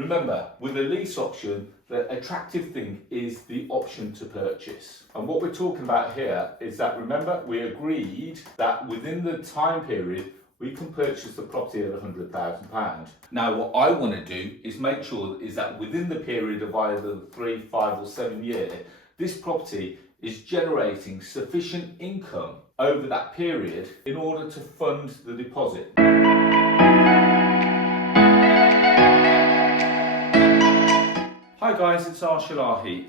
Remember, with a lease option, the attractive thing is the option to purchase. And what we're talking about here is that, remember, we agreed that within the time period, we can purchase the property at £100,000. Now, what I want to do is make sure is that within the period of either 3, 5 or 7 years, this property is generating sufficient income over that period in order to fund the deposit. Hi guys, it's Arsh,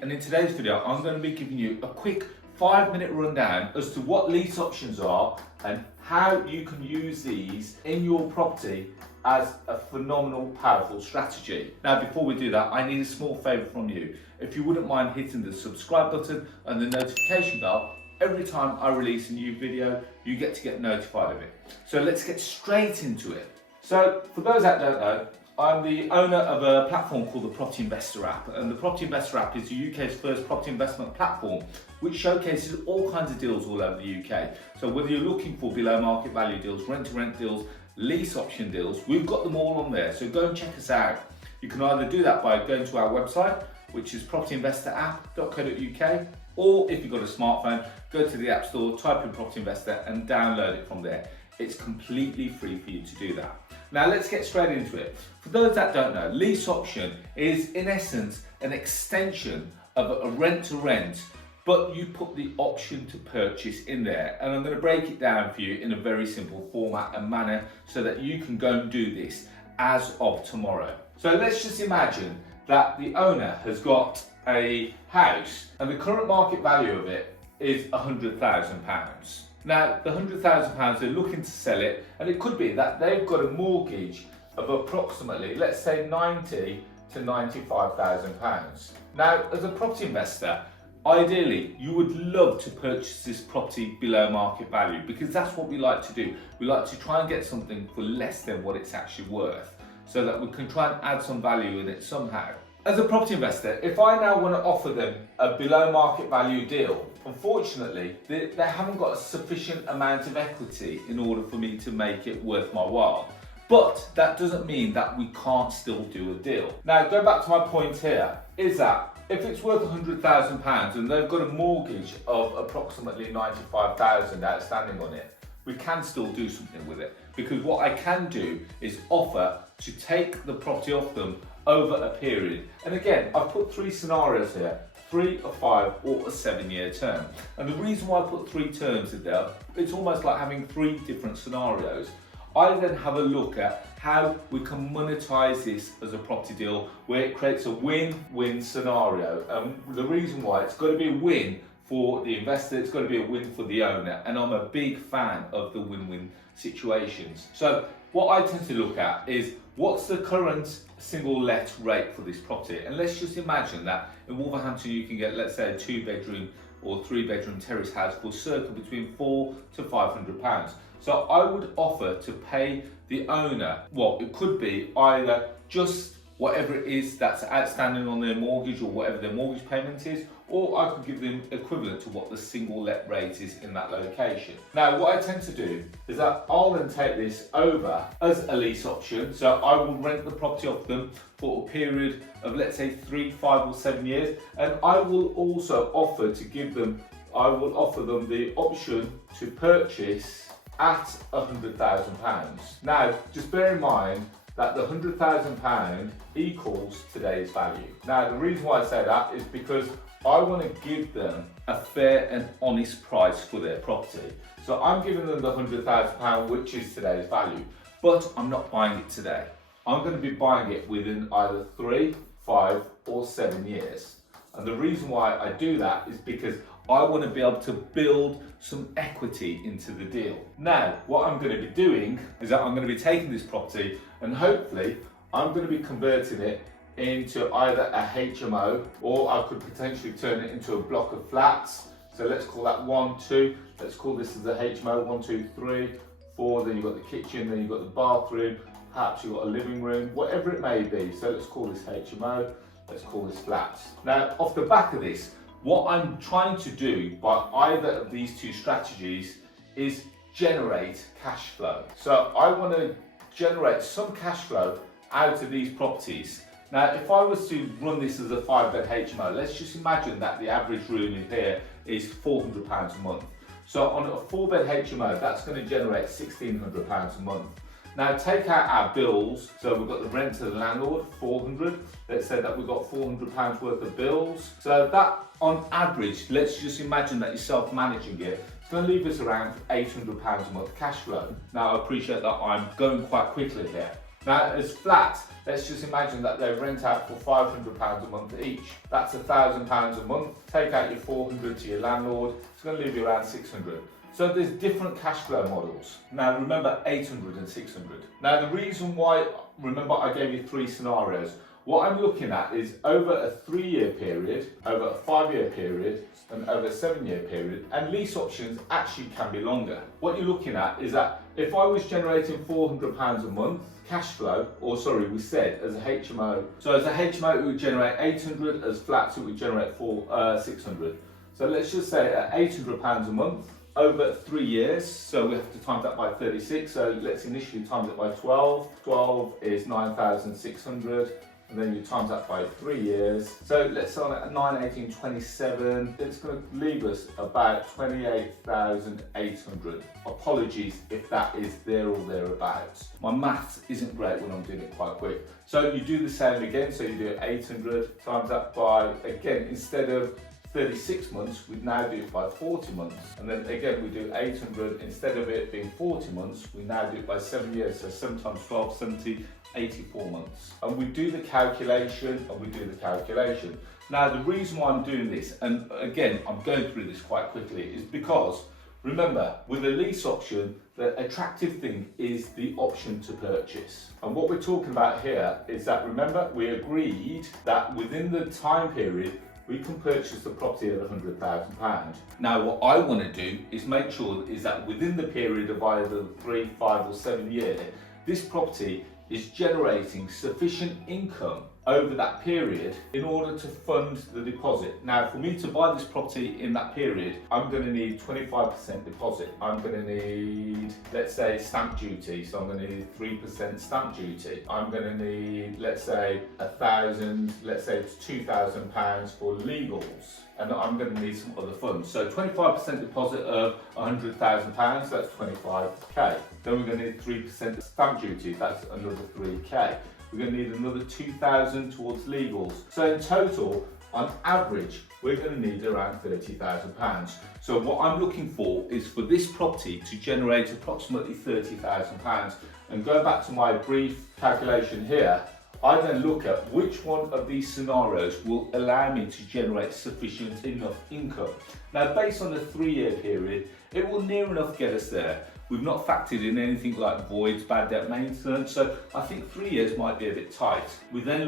and in today's video I'm going to be giving you a quick 5-minute rundown as to what lease options are and how you can use these in your property as a phenomenal, powerful strategy. Now, before we do that, I need a small favour from you. If you wouldn't mind hitting the subscribe button and the notification bell, every time I release a new video, you get notified of it. So let's get straight into it. So for those that don't know, I'm the owner of a platform called the Property Investor app, and the Property Investor app is the UK's first property investment platform which showcases all kinds of deals all over the UK. So whether you're looking for below market value deals, rent to rent deals, lease option deals, we've got them all on there, so go and check us out. You can either do that by going to our website, which is propertyinvestorapp.co.uk, or if you've got a smartphone, go to the App Store, type in Property Investor and download it from there. It's completely free for you to do that. Now let's get straight into it. For those that don't know, lease option is in essence an extension of a rent to rent, but you put the option to purchase in there. And I'm going to break it down for you in a very simple format and manner so that you can go and do this as of tomorrow. So let's just imagine that the owner has got a house and the current market value of it is £100,000. Now, the £100,000, they're looking to sell it, and it could be that they've got a mortgage of approximately, let's say, £90,000 to £95,000. Now, as a property investor, ideally, you would love to purchase this property below market value, because that's what we like to do. We like to try and get something for less than what it's actually worth, so that we can try and add some value in it somehow. As a property investor, if I now want to offer them a below market value deal, unfortunately, they haven't got a sufficient amount of equity in order for me to make it worth my while. But that doesn't mean that we can't still do a deal. Now, go back to my point here, is that if it's worth £100,000 and they've got a mortgage of approximately £95,000 outstanding on it, we can still do something with it. Because what I can do is offer to take the property off them over a period. And again, I've put 3 scenarios here, 3, a 5 or a 7-year term. And the reason why I put 3 terms in there, it's almost like having 3 different scenarios. I then have a look at how we can monetize this as a property deal where it creates a win-win scenario. The reason why, it's got to be a win for the investor, it's got to be a win for the owner, and I'm a big fan of the win-win situations. So what I tend to look at is what's the current single let rate for this property, and let's just imagine that in Wolverhampton you can get, let's say, a 2-bedroom or 3-bedroom terrace house for circa between £400 to £500. So I would offer to pay the owner, well, it could be either just whatever it is that's outstanding on their mortgage or whatever their mortgage payment is, or I could give them equivalent to what the single let rate is in that location. Now, what I tend to do is that I'll then take this over as a lease option. So I will rent the property off them for a period of, let's say, 3, 5 or 7 years. And I will also offer to give them, I will offer them the option to purchase at £100,000. Now, just bear in mind that the £100,000 equals today's value. Now, the reason why I say that is because I want to give them a fair and honest price for their property. So I'm giving them the £100,000, which is today's value, but I'm not buying it today. I'm going to be buying it within either 3, 5 or 7 years. And the reason why I do that is because I want to be able to build some equity into the deal. Now, what I'm going to be doing is that I'm going to be taking this property and hopefully I'm going to be converting it into either a HMO, or I could potentially turn it into a block of flats. So let's call that 1, 2. Let's call this as a HMO, 1, 2, 3, 4. Then you've got the kitchen, then you've got the bathroom, perhaps you've got a living room, whatever it may be. So let's call this HMO, let's call this flats. Now, off the back of this, what I'm trying to do by either of these 2 strategies is generate cash flow. So I want to generate some cash flow out of these properties Now, if I was to run this as a 5-bed HMO, let's just imagine that the average room in here is £400 a month. So on a 4-bed HMO, that's going to generate £1,600 a month. Now take out our bills, so we've got the rent to the landlord, 400. Let's say that we've got £400 worth of bills. So that, on average, let's just imagine that you're self-managing it, it's going to leave us around £800 a month cash flow. Now I appreciate that I'm going quite quickly here. Now as flats, let's just imagine that they rent out for £500 a month each. That's £1,000 a month. Take out your 400 to your landlord, it's going to leave you around 600. So there's different cash flow models. Now remember 800 and 600. Now the reason why, remember I gave you 3 scenarios. What I'm looking at is over a 3-year period, over a 5-year period, and over a 7-year period, and lease options actually can be longer. What you're looking at is that if I was generating £400 a month cash flow, or sorry, we said as a HMO, so as a HMO it would generate 800, as flats it would generate 600. So let's just say at £800 a month, over 3 years, so we have to times that by 36, so let's initially times it by 12. 12 is 9,600, and then you times that by 3 years. So let's say at 9, 18, 27, it's going to leave us about 28,800. Apologies if that is there or thereabouts. My maths isn't great when I'm doing it quite quick. So you do the same again, so you do 800 times that by, again, instead of 36 months, we now do it by 40 months. And then again, we do 800, instead of it being 40 months, we now do it by 7 years. So 7 times 12, 70, 84 months. And we do the calculation, and we do the calculation. Now, the reason why I'm doing this, and again, I'm going through this quite quickly, is because, remember, with a lease option, the attractive thing is the option to purchase. And what we're talking about here is that, remember, we agreed that within the time period, we can purchase the property at £100,000. Now what I want to do is make sure is that within the period of either 3, 5 or 7 years, this property is generating sufficient income over that period in order to fund the deposit. Now for me to buy this property in that period, I'm going to need 25% deposit. I'm going to need, let's say, stamp duty, so I'm going to need 3% stamp duty. I'm going to need, let's say, let's say it's £2,000 for legals, and I'm going to need some other funds. So 25% deposit of £100,000, that's 25k. Then we're going to need 3% stamp duty, that's another 3k. We're going to need another 2,000 towards legals. So in total, on average, we're going to need around £30,000. So what I'm looking for is for this property to generate approximately £30,000. And going back to my brief calculation here, I then look at which one of these scenarios will allow me to generate sufficient enough income. Now, based on the 3-year period, it will near enough get us there. We've not factored in anything like voids, bad debt maintenance, so I think 3 years might be a bit tight. We then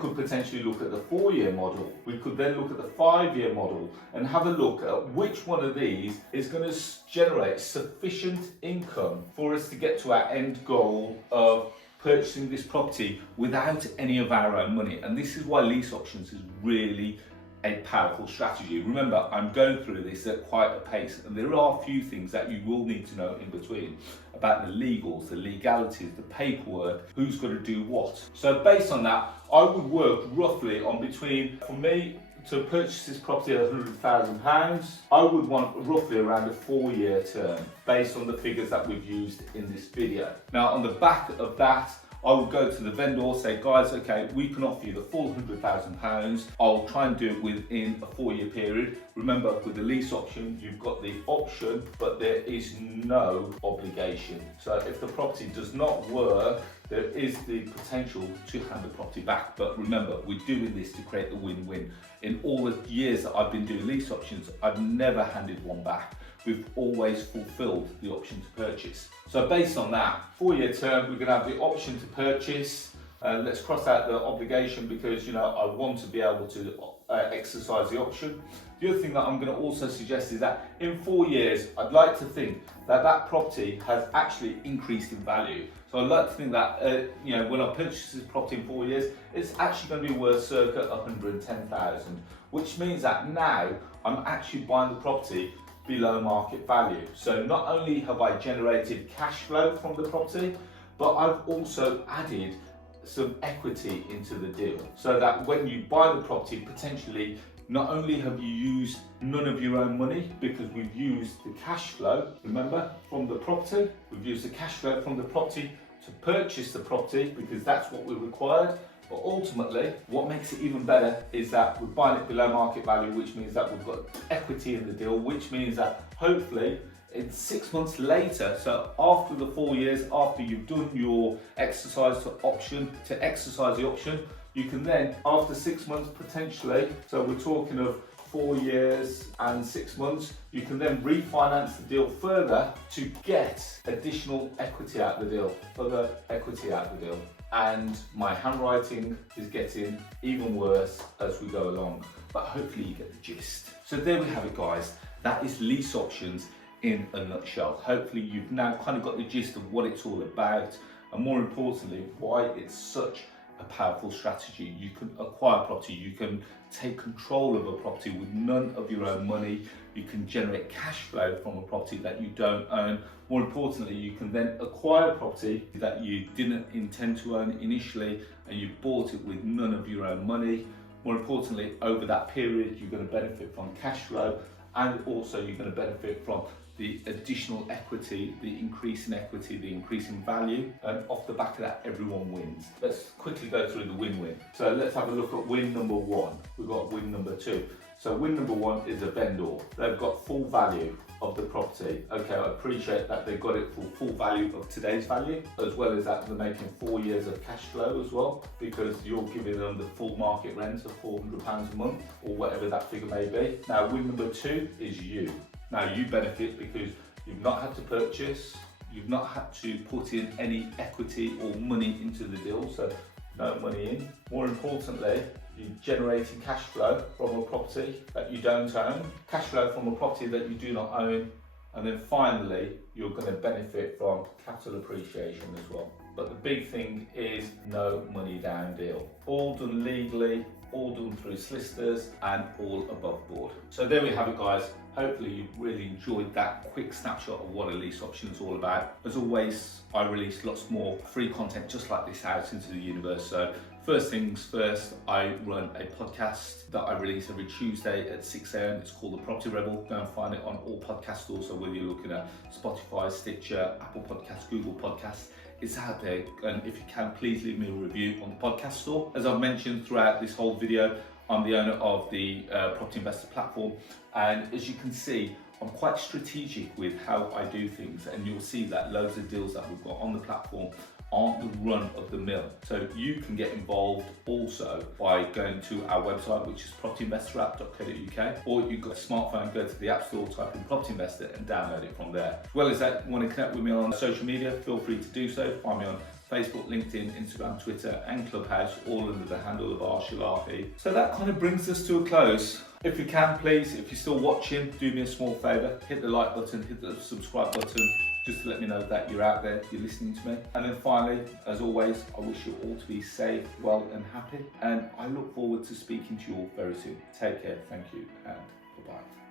could potentially look at the 4-year model. We could then look at the 5-year model and have a look at which one of these is going to generate sufficient income for us to get to our end goal of purchasing this property without any of our own money. And this is why lease options is really a powerful strategy. Remember, I'm going through this at quite a pace, and there are a few things that you will need to know in between about the legals, the legalities, the paperwork, who's going to do what. So based on that, I would work roughly on between, for me, to purchase this property at £100,000, I would want roughly around a 4-year term based on the figures that we've used in this video. Now on the back of that, I will go to the vendor, say, guys, okay, we can offer you the full £100,000. I'll try and do it within a 4-year period. Remember, with the lease option, you've got the option, but there is no obligation. So if the property does not work, there is the potential to hand the property back. But remember, we're doing this to create the win-win. In all the years that I've been doing lease options, I've never handed one back. We've always fulfilled the option to purchase. So based on that, 4-year term, we're going to have the option to purchase. Let's cross out the obligation because, you know, I want to be able to exercise the option. The other thing that I'm going to also suggest is that in 4 years, I'd like to think that that property has actually increased in value. So I'd like to think that, you know, when I purchase this property in 4 years, it's actually going to be worth circa 110,000, which means that now I'm actually buying the property below market value. So not only have I generated cash flow from the property, but I've also added some equity into the deal, so that when you buy the property, potentially not only have you used none of your own money, because we've used the cash flow, remember, from the property, we've used the cash flow from the property to purchase the property because that's what we required. But ultimately, what makes it even better is that we're buying it below market value, which means that we've got equity in the deal, which means that hopefully in 6 months later, so after the 4 years, after you've done your exercise to exercise the option, you can then, after 6 months potentially, so we're talking of 4 years and 6 months, you can then refinance the deal further to get additional equity out of the deal, further equity out of the deal. And my handwriting is getting even worse as we go along, but hopefully you get the gist. So there we have it, guys. That is lease options in a nutshell. Hopefully you've now kind of got the gist of what it's all about, and more importantly, why it's such a powerful strategy. You can acquire property, you can take control of a property with none of your own money, you can generate cash flow from a property that you don't own. More importantly, you can then acquire property that you didn't intend to own initially, and you bought it with none of your own money. More importantly, over that period, you're going to benefit from cash flow, and also you're going to benefit from the additional equity, the increase in equity, the increase in value, and off the back of that, everyone wins. Let's quickly go through the win-win. So let's have a look at win number one. We've got win number two. So win number one is a vendor. They've got full value of the property. Okay, I appreciate that they've got it for full value of today's value, as well as that they're making 4 years of cash flow as well, because you're giving them the full market rent of £400 a month, or whatever that figure may be. Now, win number two is you. Now you benefit because you've not had to purchase, you've not had to put in any equity or money into the deal, so no money in. More importantly, you're generating cash flow from a property that you don't own, cash flow from a property that you do not own, and then finally, you're going to benefit from capital appreciation as well. But the big thing is no money down deal. All done legally, all done through solicitors, and all above board. So there we have it, guys. Hopefully you've really enjoyed that quick snapshot of what a lease option is all about. As always, I release lots more free content just like this out into the universe. So first things first, I run a podcast that I release every Tuesday at 6 AM. It's called The Property Rebel. Go and find it on all podcast stores. So whether you're looking at Spotify, Stitcher, Apple Podcasts, Google Podcasts, it's out there. And if you can, please leave me a review on the podcast store. As I've mentioned throughout this whole video, I'm the owner of the Property Investor platform. And as you can see, I'm quite strategic with how I do things. And you'll see that loads of deals that we've got on the platform aren't the run of the mill. So you can get involved also by going to our website, which is propertyinvestораpp.co.uk, or you've got a smartphone, go to the App Store, type in Property Investor and download it from there. As well as that, want to connect with me on social media, feel free to do so. Find me on Facebook, LinkedIn, Instagram, Twitter, and Clubhouse, all under the handle of Arsh. So that kind of brings us to a close. If you can, please, if you're still watching, do me a small favour, hit the like button, hit the subscribe button, just to let me know that you're out there, you're listening to me. And then finally, as always, I wish you all to be safe, well and happy. And I look forward to speaking to you all very soon. Take care, thank you, and bye-bye.